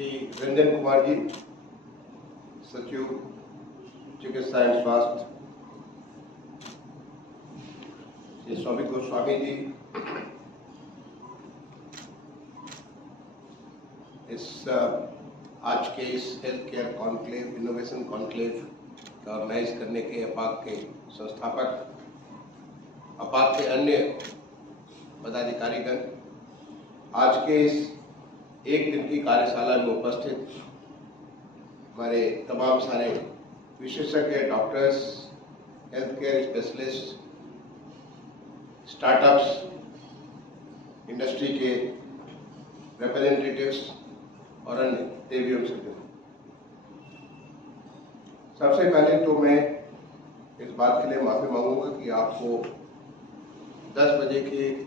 श्री रंजन कुमार जी, सचिव चिकित्सा एवं स्वास्थ्य, श्री स्वामी गोस्वामी जी, इस आज के इस health care conclave, innovation conclave का ऑर्गेनाइज करने के अपाक के संस्थापक, अपाक के अन्य पदाधिकारीगण, आज के इस एक दिन की कार्यशाला में उपस्थित हमारे तमाम सारे विशेषज्ञ doctors, health care specialist, startups, industry के रिप्रेजेंटेटिव्स और अन्य देवियों से सबसे पहले तो मैं इस बात के लिए माफी मांगूंगा कि आपको 10 बजे की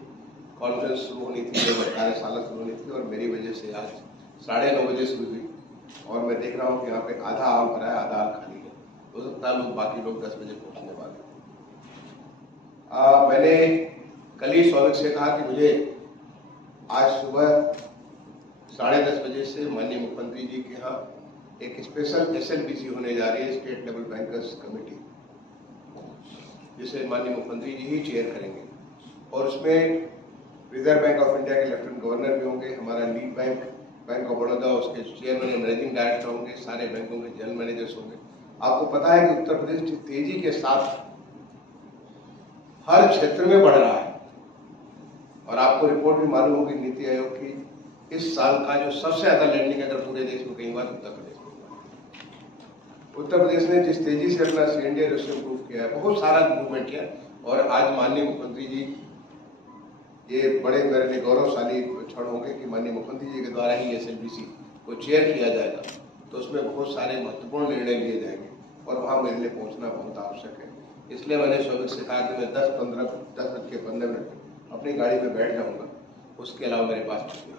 कॉन्फ्रेंस शुरू होनी थी, कार्यशाला शुरू होनी थी और मेरी वजह से आज 9:30 बजे शुरू हुई और मैं देख रहा हूँ कि यहाँ पे आधा आम भरा है, आधा खाली है। हो सकता है लोग बाकी लोग 10 बजे पहुँचने वाले हैं। मैंने कल ही स्वागत से कहा कि मुझे आज सुबह 10:30 बजे से माननीय मुख्यमंत्री जी के यहाँ एक स्पेशल SLBC होने जा रही है, स्टेट लेवल बैंकर्स कमेटी, जिसे माननीय मुख्यमंत्री जी ही चेयर करेंगे और उसमें रिजर्व बैंक ऑफ इंडिया के लेफ्टिनेंट गवर्नर भी होंगे, हमारा lead bank bank of Baroda, उसके चेयरमैन मैनेजिंग डायरेक्टर होंगे, सारे बैंकों के जनरल मैनेजर्स होंगे। आपको पता है कि उत्तर प्रदेश तेजी के साथ हर क्षेत्र में बढ़ रहा है और आपको रिपोर्ट भी मालूम होगी नीति आयोग की, इस साल का जो सबसे ज्यादा लैंडिंग अगर पूरे देश में कहीं बार उत्तर प्रदेश में हुआ है। उत्तर प्रदेश ने जिस तेजी से अपना CNDA रेशियो इंप्रूव किया है, बहुत सारा मूवमेंट किया और आज माननीय मुख्यमंत्री जी, ये बड़े मेरे लिए गौरवशाली क्षण होंगे कि माननीय मुख्यमंत्री जी के द्वारा ही SLBC को चेयर किया जाएगा, तो उसमें बहुत सारे महत्वपूर्ण निर्णय लिए जाएंगे और वहाँ मेरे लिए पहुँचना बहुत आवश्यक है। इसलिए मैंने स्वागत से कहा कि मैं 10:15 अपनी गाड़ी में बैठ जाऊँगा, उसके अलावा मेरे पास कुछ नहीं।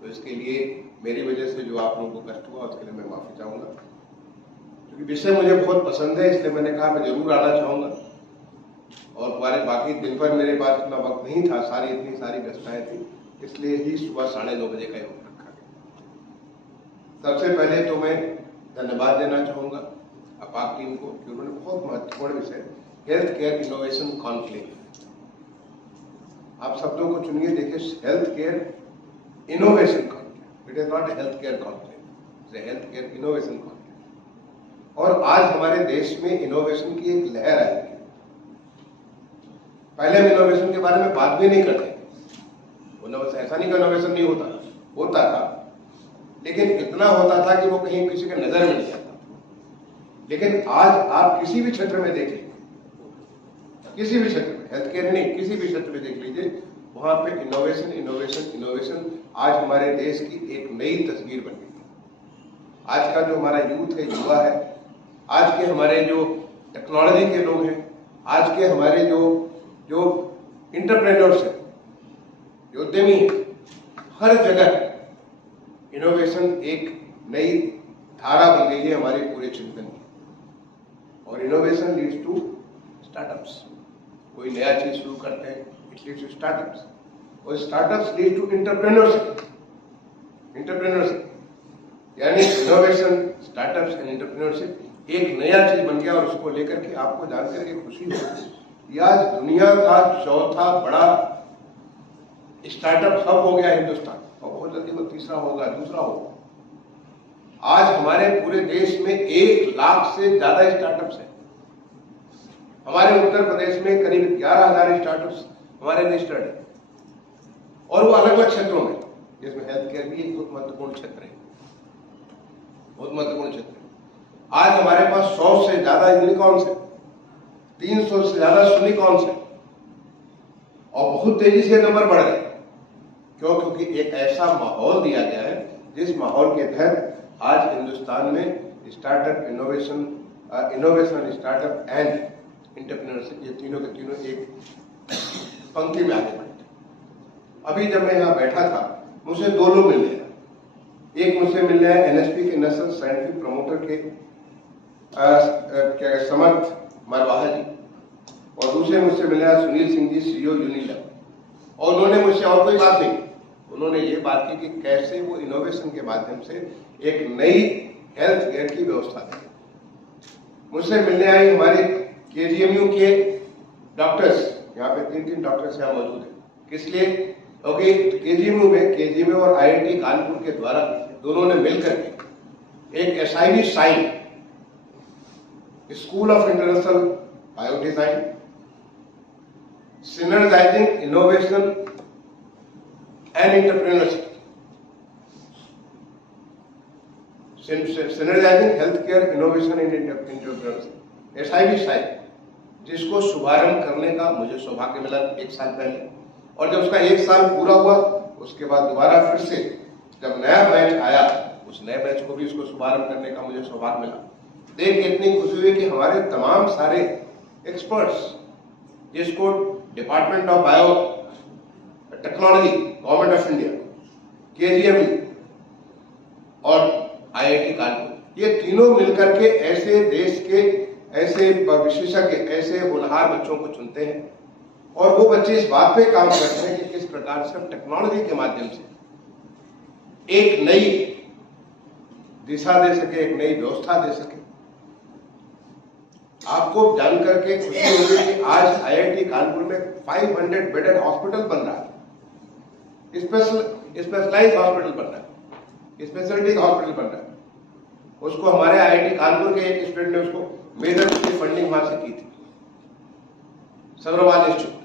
तो इसके लिए मेरी वजह से जो आप लोगों को कष्ट हुआ उसके लिए मैं माफी चाहूँगा, क्योंकि विषय मुझे बहुत पसंद है, इसलिए मैंने कहा मैं जरूर आना चाहूँगा और बाकी दिन पर मेरे पास इतना वक्त नहीं था, इतनी सारी व्यस्तताएं थी, इसलिए ही सुबह 9:30 बजे का योग रखा गया। सबसे पहले तो मैं धन्यवाद देना चाहूँगा अपाक टीम को कि उन्होंने बहुत महत्वपूर्ण विषय हेल्थ केयर इनोवेशन कॉन्क्लेव, आप शब्दों को चुनिए, देखिए health care innovation conclave, it is not health care conclave, health care innovation conclave. और आज हमारे देश में इनोवेशन की एक लहर आई है। पहले हम इनोवेशन के बारे में बात भी नहीं करते, ऐसा नहीं कि इनोवेशन नहीं होता था, लेकिन इतना होता था कि वो कहीं किसी के नजर में नहीं आता। लेकिन आज आप किसी भी क्षेत्र में देख लीजिए, किसी भी क्षेत्र में, हेल्थ केयर नहीं, किसी भी क्षेत्र में देख लीजिए, वहां पे इनोवेशन इनोवेशन इनोवेशन आज हमारे देश की एक नई तस्वीर बन गई है। आज का जो हमारा यूथ है, युवा है, आज के हमारे जो टेक्नोलॉजी के लोग हैं, आज के हमारे जो इंटरप्रेन्योर्स हैं, जो उद्यमी हैं, हर जगह इनोवेशन एक नई धारा बन गई है हमारे पूरे चिंतन की। और इनोवेशन लीड्स टू स्टार्टअप्स, कोई नया चीज शुरू करते हैं, इट लीड्स टू स्टार्टअप्स और स्टार्टअप्स लीड टू इंटरप्रेन्योरशिप यानी इनोवेशन, स्टार्टअप्स एंड इंटरप्रेन्योरशिप एक नया चीज बन गया और उसको लेकर के आपको जानकर के खुशी होगी कि आज दुनिया का चौथा बड़ा स्टार्टअप हब हो गया हिंदुस्तान और बहुत जल्दी वो तीसरा होगा, दूसरा होगा। आज हमारे पूरे देश में 1 लाख से ज्यादा स्टार्टअप्स हैं। हमारे उत्तर प्रदेश में करीब 11,000 स्टार्टअप्स हमारे रजिस्टर्ड है और वो अलग अलग क्षेत्रों में, जिसमें हेल्थ केयर भी एक बहुत महत्वपूर्ण क्षेत्र है, बहुत महत्वपूर्ण क्षेत्र है। आज हमारे पास 100 से ज्यादा यूनिकॉर्न्स है, 300 से ज्यादा यूनिकॉर्न्स है और बहुत तेजी से नंबर बढ़ गए। क्यों? क्योंकि एक ऐसा माहौल दिया गया है जिस माहौल के तहत आज हिंदुस्तान में startup, innovation, startup and entrepreneurship, ये तीनों के तीनों एक पंक्ति में आगे बढ़े। अभी जब मैं यहाँ बैठा था, मुझे 2 लोग मिल गए। एक मुझसे मिल रहा है NSP के नेशनल साइंटिफिक प्रमोटर के समर्थ मरवाहा जी और दूसरे मुझसे मिल रहा है सुनील सिंह जी, CEO यूनिलैब। और उन्होंने मुझसे और कोई बात नहीं, उन्होंने ये बात की कि कैसे वो इनोवेशन के माध्यम से एक नई हेल्थ केयर की व्यवस्था देंगे। मुझसे मिलने आई हमारे केजीएमयू के डॉक्टर्स, यहाँ पे 3 डॉक्टर्स यहाँ मौजूद हैं। किस लिए? क्योंकि केजीएमयू और आईआईटी कानपुर के द्वारा दोनों ने मिलकर के एक SIV sign, school of international bio design, synergizing innovation and entrepreneurship, synergizing health care innovation and entrepreneurship, SIV sign, जिसको शुभारंभ करने का मुझे सौभाग्य मिला 1 साल पहले। और जब उसका 1 साल पूरा हुआ, उसके बाद दोबारा फिर से जब नया बैच आया, उस नए बैच को भी उसको शुभारंभ करने का मुझे सौभाग्य मिला। देख के इतनी खुशी हुई कि हमारे तमाम सारे एक्सपर्ट्स, जिसको department of bio technology, government of India, KGMU और आईआईटी कानपुर, ये तीनों मिलकर के ऐसे देश के ऐसे विशेषज्ञ, ऐसे होनहार बच्चों को चुनते हैं और वो बच्चे इस बात पे काम करते हैं कि किस प्रकार से हम टेक्नोलॉजी के माध्यम से एक नई दिशा दे सके, एक नई व्यवस्था दे सके। आपको जानकर के खुशी होगी कि आज आईआईटी कानपुर में 500 बेडेड हॉस्पिटल बन रहा है, स्पेशलाइज्ड हॉस्पिटल बन रहा है, स्पेशलिटी हॉस्पिटल बन रहा है। उसको हमारे आईआईटी कानपुर के एक स्टूडेंट ने उसको मेजर की फंडिंग वहां से की थी, सग्रवाल इंस्टीट्यूट,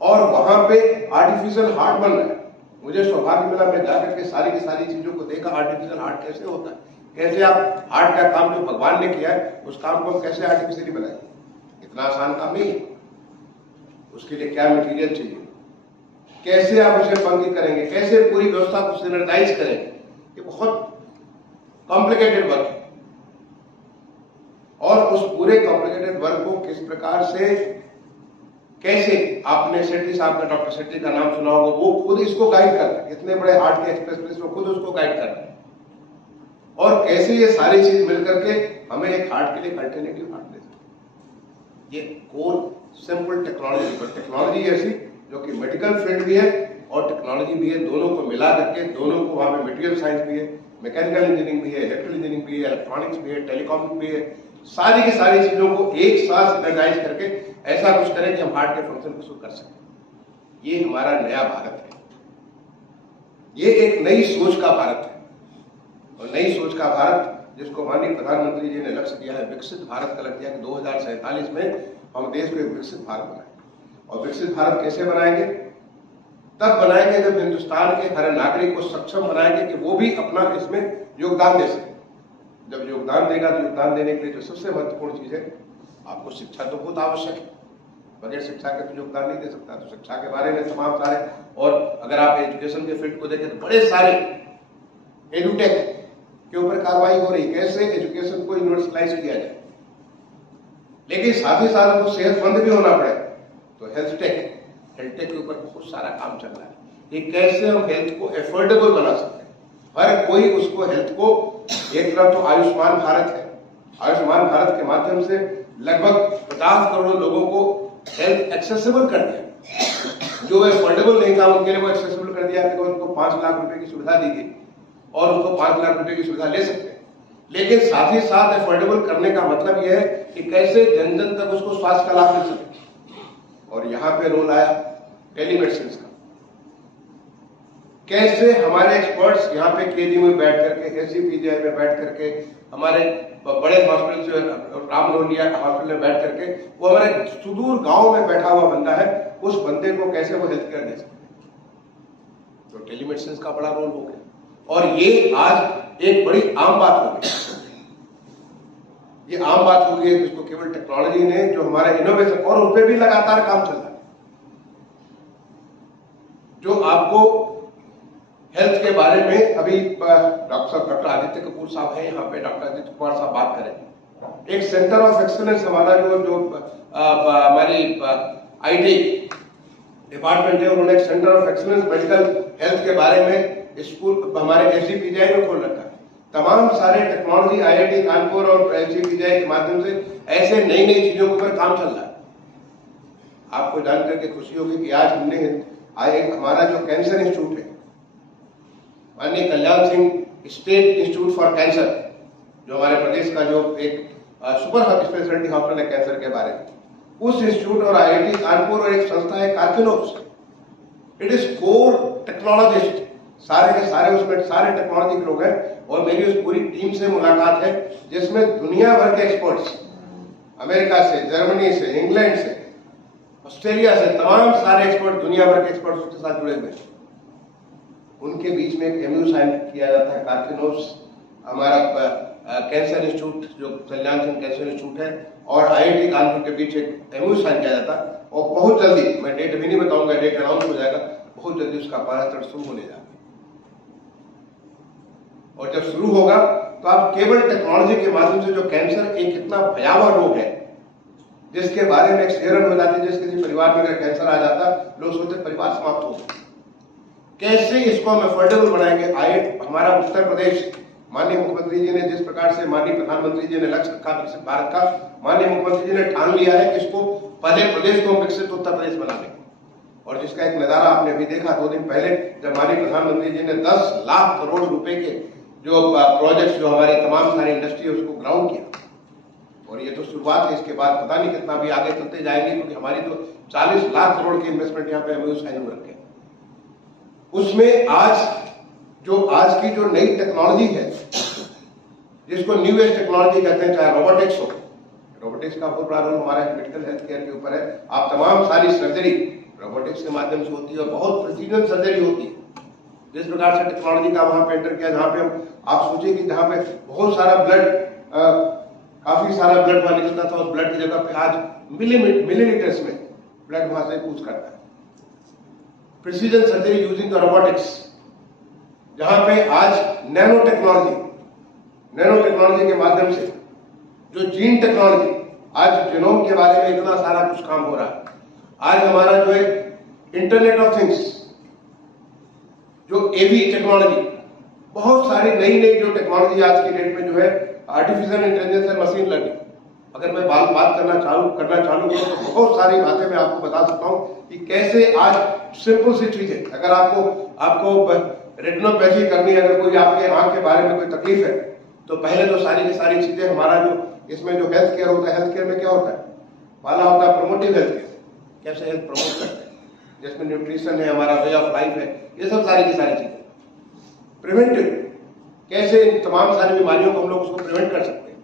और वहां पे आर्टिफिशियल हार्ट बन रहा है। मुझे सौभाग्य मिला, मैं जाकर के सारी की सारी चीजों को देखा, आर्टिफिशियल हार्ट कैसे होता है, कैसे आप हार्ट का काम जो भगवान ने किया है उस काम को हम कैसे आर्टिफिशियली बनाएंगे। इतना आसान काम नहीं है। उसके लिए क्या मटेरियल चाहिए, कैसे आप उसे पंक्ति करेंगे, कैसे पूरी व्यवस्था को सिनर्जाइज करेंगे, ये बहुत कॉम्प्लिकेटेड वर्क है। और उस पूरे कॉम्प्लिकेटेड वर्क को किस प्रकार से, कैसे, आपने सेठी साहब का, डॉक्टर सेठी का नाम सुना होगा, वो खुद इसको गाइड कर रहे हैं, इतने बड़े हार्ट के स्पेशलिस्ट, वो खुद उसको गाइड कर रहे हैं। और कैसे ये सारी चीज मिलकर के हमें एक हार्ट के लिए अल्टरनेटिव हार्ट दे सकते। ये कोर सिंपल टेक्नोलॉजी, पर टेक्नोलॉजी ऐसी जो कि मेडिकल फील्ड भी है और टेक्नोलॉजी भी है, दोनों को मिला करके, दोनों को वहां पे मटेरियल साइंस भी है, मैकेनिकल इंजीनियरिंग भी है, इलेक्ट्रिकल इंजीनियरिंग भी है, इलेक्ट्रॉनिक्स भी है, टेलीकॉम भी है, सारी की सारी चीजों को एक साथ सिनर्जाइज करके ऐसा कुछ करें कि हम हार्ट के फंक्शन को शुरू कर सकें। ये हमारा नया भारत है, ये एक नई सोच का भारत है। और नई सोच का भारत, जिसको माननीय प्रधानमंत्री जी ने लक्ष्य दिया है, विकसित भारत का लक्ष्य दिया कि 2047 में हम देश को एक विकसित भारत बनाएंगे। और विकसित भारत कैसे बनाएंगे? तब बनाएंगे जब हिंदुस्तान के हर नागरिक को सक्षम बनाएंगे कि वो भी अपना इसमें योगदान दे सके। जब योगदान देगा तो योगदान देने के लिए जो सबसे महत्वपूर्ण चीज है, आपको शिक्षा तो बहुत आवश्यक है। बगैर शिक्षा के तो योगदान नहीं दे सकता। तो शिक्षा के बारे में तमाम सारे, और अगर आप एजुकेशन के फील्ड को देखें तो बड़े सारे एडुटेक के ऊपर कार्रवाई हो रही, कैसे एजुकेशन को यूनिवर्सलाइज किया जाए। लेकिन साथ ही साथ हमको सेहतमंद भी होना पड़ेगा। तो हेल्थ टेक के ऊपर बहुत सारा काम चल रहा है कि कैसे हम हेल्थ को एफोर्डेबल बना सकते हैं। हर कोई उसको हेल्थ को, एक तरफ तो आयुष्मान भारत है, आयुष्मान भारत के माध्यम से लगभग 50 करोड़ लोगों को हेल्थ एक्सेसिबल कर दिया। जो एफोर्डेबल नहीं था उनके लिए वो एक्सेसिबल कर दिया कि उनको 5 लाख रुपए की सुविधा दी गई और उसको 5 लाख रुपए की सुविधा ले सकते हैं। लेकिन साथ ही साथ एफोर्डेबल करने का मतलब यह है कि कैसे जन जन तक उसको स्वास्थ्य का लाभ मिल सके। और यहां पे रोल आया टेलीमेडिसिन का। कैसे हमारे एक्सपर्ट्स यहाँ पे केजीएमयू में बैठ करके, एसजीपीजीआई में बैठ करके, हमारे बड़े हॉस्पिटल से राम लोहिया हॉस्पिटल में बैठ करके, वो हमारे सुदूर गांव में बैठा हुआ बंदा है, उस बंदे को कैसे वो हेल्थ केयर दे सकते हैं। तो टेलीमेडिसिन का बड़ा रोल हो गया और ये आज एक बड़ी आम बात हो गई। ये आम बात हो गई जिसको केवल टेक्नोलॉजी ने, जो हमारा इनोवेशन, और उन पे भी लगातार काम चल रहा है। जो आपको हेल्थ के बारे में अभी डॉक्टर आदित्य कपूर साहब है यहाँ पे, डॉक्टर आदित्य कुमार साहब बात करेंगे। एक सेंटर ऑफ एक्सीलेंस हमारा जो हमारी आईटी डिपार्टमेंट है, उन्होंने एक centre of excellence medical health के बारे में स्कूल हमारे एसजीपीजीआई में खोल रखा है। तमाम सारे टेक्नोलॉजी आईआईटी कानपुर और एसजीपीजीआई के माध्यम से ऐसे नई नई चीजों के ऊपर काम चल रहा है। आपको जानकर के खुशी होगी कि आज हमने हमारा जो कैंसर इंस्टीट्यूट है, माननीय Kalyan Singh state institute for cancer, जो हमारे प्रदेश का जो एक सुपर स्पेशलिटी हॉस्पिटल है कैंसर के बारे में, उस इंस्टीट्यूट और IIT कानपुर और एक संस्था है Karkinos, it is core technologist, सारे के सारे उसमें सारे टेक्नोलॉजी के लोग हैं। और मेरी उस पूरी टीम से मुलाकात है जिसमें दुनिया भर के एक्सपर्ट्स, अमेरिका से, जर्मनी से, इंग्लैंड से, ऑस्ट्रेलिया से, तमाम सारे एक्सपर्ट, दुनिया भर के एक्सपर्ट्स उसके साथ जुड़े हुए हैं। उनके बीच में एक MOU साइन किया जाता है। कार्किनोस हमारा कैंसर इंस्टीट्यूट जो कल्याण सिंह कैंसर इंस्टीट्यूट है और IIT कानपुर के बीच एक MOU साइन किया जाता है और बहुत जल्दी, मैं डेट भी नहीं बताऊंगा, डेट अनाउंस हो जाएगा, बहुत जल्दी उसका पारास्तर शुरू होने जा रहा है। और जब शुरू होगा तो आप केवल टेक्नोलॉजी के माध्यम से, जो कैंसर एक इतना भयावह रोग है जिसके बारे में एक सिहरन हो जाती है, जिस किसी परिवार में अगर कैंसर आ जाता, लोग सोचते परिवार समाप्त हो गया, कैसे इसको हम अफोर्डेबल बनाएंगे। हमारा उत्तर प्रदेश, माननीय मुख्यमंत्री जी ने जिस प्रकार से, माननीय प्रधानमंत्री जी ने लक्ष्य रखा विकसित भारत का, माननीय मुख्यमंत्री जी ने ठान लिया है कि इसको पहले प्रदेश को विकसित उत्तर प्रदेश बनाने, और जिसका एक नजारा आपने अभी देखा 2 दिन पहले, जब माननीय प्रधानमंत्री जी ने 10 लाख करोड़ रुपए के जो प्रोजेक्ट, जो हमारे तमाम सारी इंडस्ट्री है उसको ग्राउंड किया। और ये तो शुरुआत है, इसके बाद पता नहीं कितना भी आगे चलते जाएंगे, क्योंकि हमारी तो 40 लाख करोड़ की इन्वेस्टमेंट यहाँ पे MOU साइन हो रखे हैं। उसमें आज की जो नई टेक्नोलॉजी है, जिसको न्यू एज टेक्नोलॉजी कहते हैं, चाहे रोबोटिक्स हो, रोबोटिक्स का बहुत बड़ा रोल हमारा मेडिकल हेल्थ केयर के ऊपर है। आप तमाम सारी सर्जरी रोबोटिक्स के माध्यम से होती है और बहुत प्रिसीजन सर्जरी होती है। जिस प्रकार से टेक्नोलॉजी का वहां पे एंटर किया, जहां पे हम, आप सोचिए कि जहां पे बहुत सारा ब्लड, काफी सारा ब्लड वहां निकलता था, उस ब्लड की जगह पे आज मिलीलीटर्स में ब्लड वहां से कूच करता है। Precision surgery using the robotics, जहां पे आज नैनो टेक्नोलॉजी के माध्यम से, जो जीन टेक्नोलॉजी, आज जीनोम के बारे में इतना सारा कुछ काम हो रहा है। आज हमारा जो है इंटरनेट ऑफ थिंग्स, जो AV टेक्नोलॉजी, बहुत सारी नई जो टेक्नोलॉजी आज की डेट में जो है, आर्टिफिशियल इंटेलिजेंस और मशीन लर्निंग, अगर मैं बात करना चालू करूं तो बहुत सारी बातें मैं आपको बता सकता हूं कि कैसे आज सिंपल सी चीजें, अगर आपको रेटिनोपैथी करनी है, अगर कोई आपके आंख के बारे में कोई तकलीफ है, तो पहले तो सारी की सारी चीजें, हमारा जो इसमें जो हेल्थ केयर होता है, हेल्थ केयर में क्या होता है, पहला होता है प्रमोटिव हेल्थ केयर, कैसे हेल्थ प्रमोट करते हैं, जिसमें न्यूट्रिशन है, हमारा वे ऑफ लाइफ है, ये सब सारी की सारी चीजें। प्रिवेंटिव, कैसे इन तमाम सारी बीमारियों को हम लोग उसको प्रिवेंट कर सकते हैं।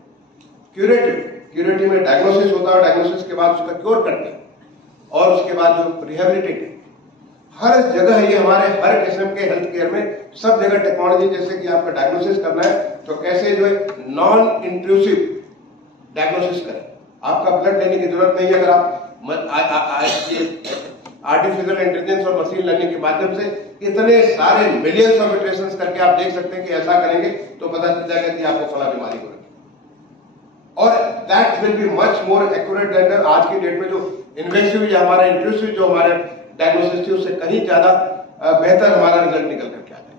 क्यूरेटिव में डायग्नोसिस होता है, डायग्नोसिस के बाद उसका क्योर करते हैं, और उसके बाद जो रिहेबिलिटेटिव, हर जगह ये हमारे हर किस्म के हेल्थ केयर में सब जगह टेक्नोलॉजी, जैसे कि आपका डायग्नोसिस करना है तो कैसे जो है नॉन इंट्रूसिव डायग्नोसिस करें, आपका ब्लड लेने की जरूरत नहीं है। अगर आप आर्टिफिशियल इंटेलिजेंस और मशीन लर्निंग के माध्यम से इतने सारे मिलियंस ऑफ इटरेशंस करके आप देख सकते हैं कि ऐसा करेंगे तो पता चल जाएगा कि आपको फला बीमारी हो रही है, और that will be much more accurate then आज की डेट में जो इन्वेसिव या हमारा इंट्रूसिव जो हमारे डायग्नोसिस थी, उससे कहीं ज्यादा बेहतर हमारा रिजल्ट निकल करके आता है।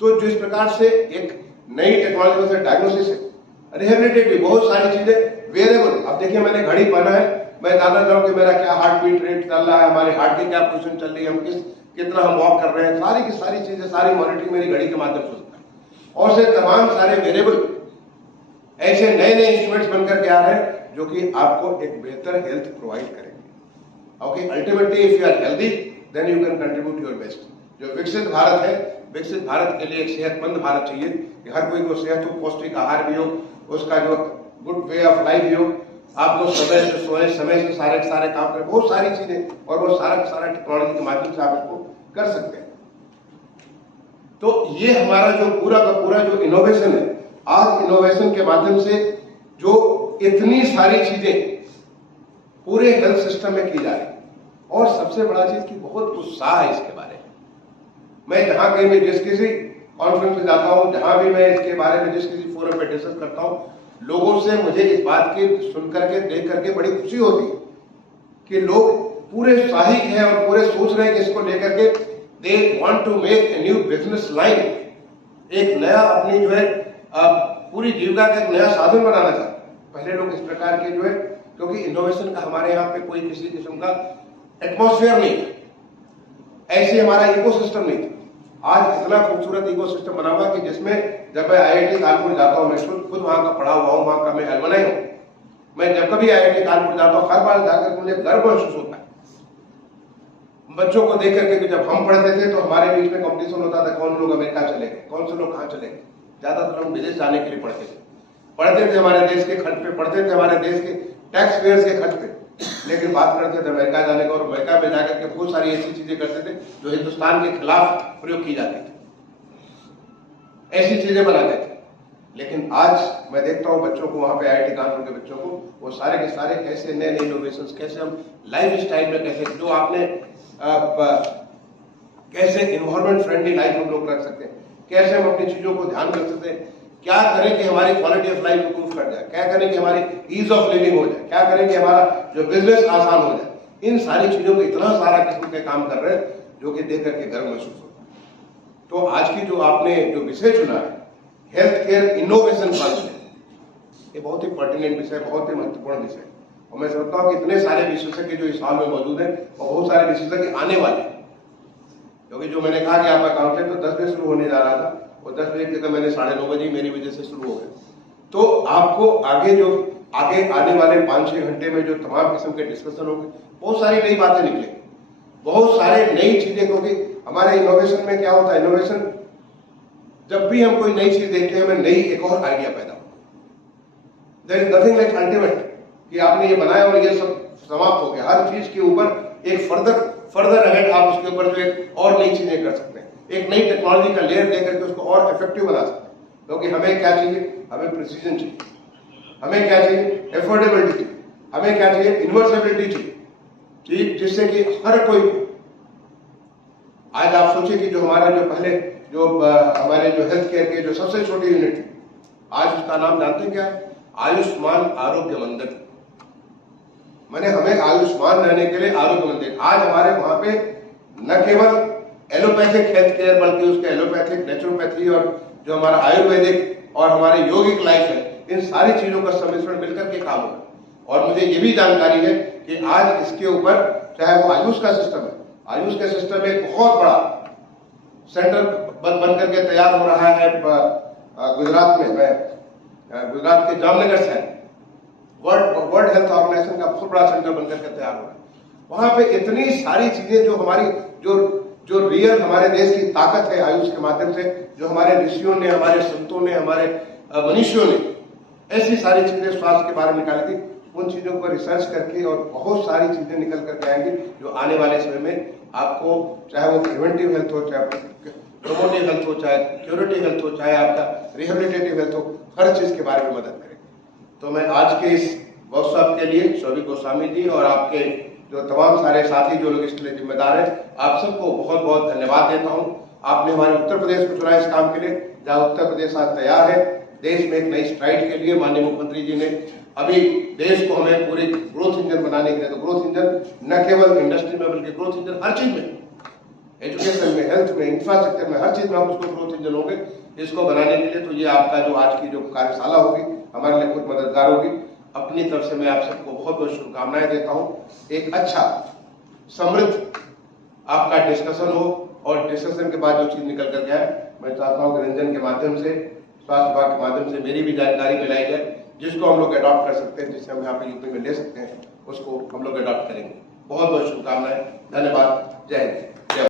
तो जिस प्रकार से एक नई टेक्नोलॉजी से डायग्नोसिस है, रिहेबिलिटेटिव, बहुत सारी चीजें वेरिएबल। अब देखिए मैंने घड़ी पहना है, मैं जानना चाहूँ कि मेरा क्या हार्ट बीट रेट चल रहा है, हमारे हार्ट की क्या पोजीशन चल रही है, हम कितना हम वॉक कर रहे हैं, सारी की सारी चीजें, सारी मॉनिटरिंग मेरी घड़ी के माध्यम से होता है। और से तमाम सारे वेरिएबल ऐसे नए इंस्ट्रूमेंट्स बनकर के आ रहे हैं जो कि आपको एक बेहतर हेल्थ प्रोवाइड करेंगे। Okay, ultimately if you are healthy then you can contribute your best. जो विकसित भारत है, विकसित भारत के लिए एक सेहतमंद भारत चाहिए कि हर कोई को सेहत हो, पौष्टिक आहार भी हो, उसका जो गुड वे ऑफ लाइफ भी हो, आपको समय से सोए, समय से सारे काम करें, बहुत सारी चीजें, और वो सारा टेक्नोलॉजी के माध्यम से आप इसको कर सकते हैं। तो ये हमारा जो पूरा का पूरा जो इनोवेशन है, आज इनोवेशन के माध्यम से जो इतनी सारी चीजें पूरे हेल्थ सिस्टम में की जा रही है, और सबसे बड़ा चीज की बहुत उत्साह है इसके बारे में। मैं जहां कहीं भी जिस किसी कॉन्फ्रेंस में जाता हूं, जहां भी मैं इसके बारे में जिस किसी फोरम पे डिस्कस करता हूं, लोगों से मुझे इस बात की सुन करके, देख करके बड़ी खुशी होती है कि लोग पूरे उत्साहित हैं और पूरे सोच रहे हैं कि इसको लेकर के they want to make a new business line, एक नया अपनी जो है पूरी जीविका का एक नया साधन बनाना चाहते हैं। पहले लोग इस प्रकार के जो है, क्योंकि इनोवेशन का हमारे यहाँ पे कोई किसी किस्म का एटमॉस्फेयर नहीं था, ऐसे हमारा इकोसिस्टम नहीं था। आज इतना खूबसूरत इकोसिस्टम बना हुआ है कि जिसमें जब मैं IIT कानपुर जाता हूँ, मैं खुद वहां का पढ़ा हुआ हूँ, वहां का मैं एलुमनाई हूँ, मैं जब कभी IIT कानपुर जाता हूँ हर बार जाकर मुझे गर्व महसूस होता है बच्चों को देख करके कि जब हम पढ़ते थे तो हमारे बीच में कंपटीशन होता था, कौन लोग अमेरिका चले गए, कौन से लोग कहाँ चले गए। ज्यादातर हम विदेश जाने के लिए पढ़ते थे हमारे देश के खर्च पे, पढ़ते थे हमारे देश के टैक्स पेयर्स के खर्च पे, लेकिन बात करते थे अमेरिका जाने का, और अमेरिका में जाकर के बहुत सारी ऐसी चीजें करते थे जो हिंदुस्तान के खिलाफ प्रयोग की जाती थी, ऐसी चीजें बनाते थे। लेकिन आज मैं देखता हूं बच्चों को, वहां पे IIT कानपुर के बच्चों को, वो सारे के सारे कैसे नए नए इनोवेशंस, कैसे हम लाइफ स्टाइल में कैसे जो आपने कैसे इन्वायरमेंट फ्रेंडली लाइफ हम लोग रख सकते हैं, कैसे हम अपनी चीजों को ध्यान रख सकते हैं, क्या करें कि हमारी क्वालिटी ऑफ लाइफ इंप्रूव कर जाए, क्या करें कि हमारी ईज ऑफ लिविंग हो जाए, क्या करें कि हमारा जो बिजनेस आसान हो जाए। इन सारी चीजों को इतना सारा किस्म के काम कर रहे हैं जो कि देख करके गर्व महसूस होता है। तो आज की जो आपने जो विषय चुना है, हेल्थ केयर इनोवेशन काउंसिल, ये बहुत ही पर्टिनेंट विषय, बहुत ही महत्वपूर्ण विषय, और मैं समझता हूँ कि इतने सारे विशेषज्ञ जो इस हाल में मौजूद हैं और बहुत सारे विशेषज्ञ आने वाले हैं, क्योंकि जो मैंने कहा कि आपका काउंसिल तो 10 बजे शुरू होने जा रहा था, और 10 बजे की जगह मैंने 9:30 बजे मेरी वजह से शुरू हो गया। तो आपको आगे आने वाले 5-6 घंटे में जो तमाम किस्म के डिस्कशन होंगे, बहुत सारी नई बातें निकलेंगी, बहुत सारे नई चीजें, क्योंकि हमारे इनोवेशन में क्या होता है, इनोवेशन जब भी हम कोई नई चीज देखते हैं हमें नई एक और आइडिया पैदा होता है। There is nothing like ultimate कि आपने ये बनाया और ये सब समाप्त हो गया। हर चीज के ऊपर एक फर्दर अहेड आप उसके ऊपर जो एक और नई चीजें कर सकते हैं, एक नई टेक्नोलॉजी का लेयर देकर के उसको और इफेक्टिव बना सकते हैं। क्योंकि हमें क्या चाहिए, हमें प्रिसीजन चाहिए, हमें क्या चाहिए, एफोर्डेबिलिटी चाहिए, हमें क्या चाहिए, इन्वर्सिबिलिटी चाहिए, ठीक, जिससे कि हर कोई, आज आप सोचिए कि जो हमारा जो पहले जो हमारे जो हेल्थ केयर के जो सबसे छोटी यूनिट है, आज उसका नाम जानते हैं क्या है, आयुष्मान आरोग्य मंदिर। मैंने हमें आयुष्मान रहने के लिए आरोग्य मंदिर, आज हमारे वहां पे न केवल एलोपैथिक हेल्थ केयर बल्कि उसके एलोपैथिक, नेचुरोपैथी और जो हमारा आयुर्वेदिक और हमारे यौगिक लाइफ है, इन सारी चीजों का सम्मिश्रण मिलकर के काम होगा। और मुझे ये भी जानकारी है कि आज इसके ऊपर चाहे वो आयुष का सिस्टम है, आयुष का सिस्टम एक बहुत बड़ा सेंटर बन करके तैयार हो रहा है गुजरात में, गुजरात के जामनगर शहर, वर्ल्ड हेल्थ ऑर्गेनाइजेशन का बहुत बड़ा सेंटर बनकर के तैयार हो रहा है। वहां पे इतनी सारी चीजें जो हमारी जो रियल हमारे देश की ताकत है आयुष के माध्यम से, जो हमारे ऋषियों ने, हमारे संतों ने, हमारे मनुष्यों ने ऐसी सारी चीजें स्वास्थ्य के बारे में निकाली थी, उन चीजों पर रिसर्च करके और बहुत सारी चीजें निकल करके आएंगी जो आने वाले समय में आपको, चाहे वो प्रिवेंटिव हेल्थ हो, चाहे प्रोमोटिव हेल्थ हो, चाहे क्यूरेटिव हेल्थ हो, चाहे आपका रिहेबिलिटेटिव हेल्थ हो, हर चीज के बारे में मदद करेगी। तो मैं आज के इस वर्कशॉप के लिए शौविक गोस्वामी जी और आपके जो तमाम सारे साथी जो लोग इसके लिए जिम्मेदार हैं, आप सबको बहुत बहुत धन्यवाद देता हूं। आपने हमारे उत्तर प्रदेश को चुना इस काम के लिए, जहां उत्तर प्रदेश आज तैयार है देश में एक नई स्ट्राइड के लिए। माननीय मुख्यमंत्री जी ने अभी देश को हमें पूरे ग्रोथ इंजन बनाने के लिए, तो ग्रोथ इंजन न केवल इंडस्ट्री में बल्कि ग्रोथ इंजन हर चीज में, एजुकेशन में, हेल्थ में, इंफ्रास्ट्रक्चर में, हर चीज में हम उसको ग्रोथ इंजन होंगे। इसको बनाने के लिए तो ये आपका जो आज की जो कार्यशाला होगी हमारे लिए बहुत मददगार होगी। अपनी तरफ से मैं आप सबको बहुत बहुत शुभकामनाएं देता हूं। एक अच्छा समृद्ध आपका डिस्कशन हो, और डिस्कशन के बाद जो चीज निकल कर गया मैं चाहता हूं कि रंजन के माध्यम से, स्वास्थ्य विभाग के माध्यम से मेरी भी जानकारी मिलाई जाए, जिसको हम लोग अडॉप्ट कर सकते हैं, जिससे हम यहाँ पे यूपी में ले सकते हैं, उसको हम लोग अडॉप्ट करेंगे। बहुत बहुत शुभकामनाएं, धन्यवाद, जय हिंद।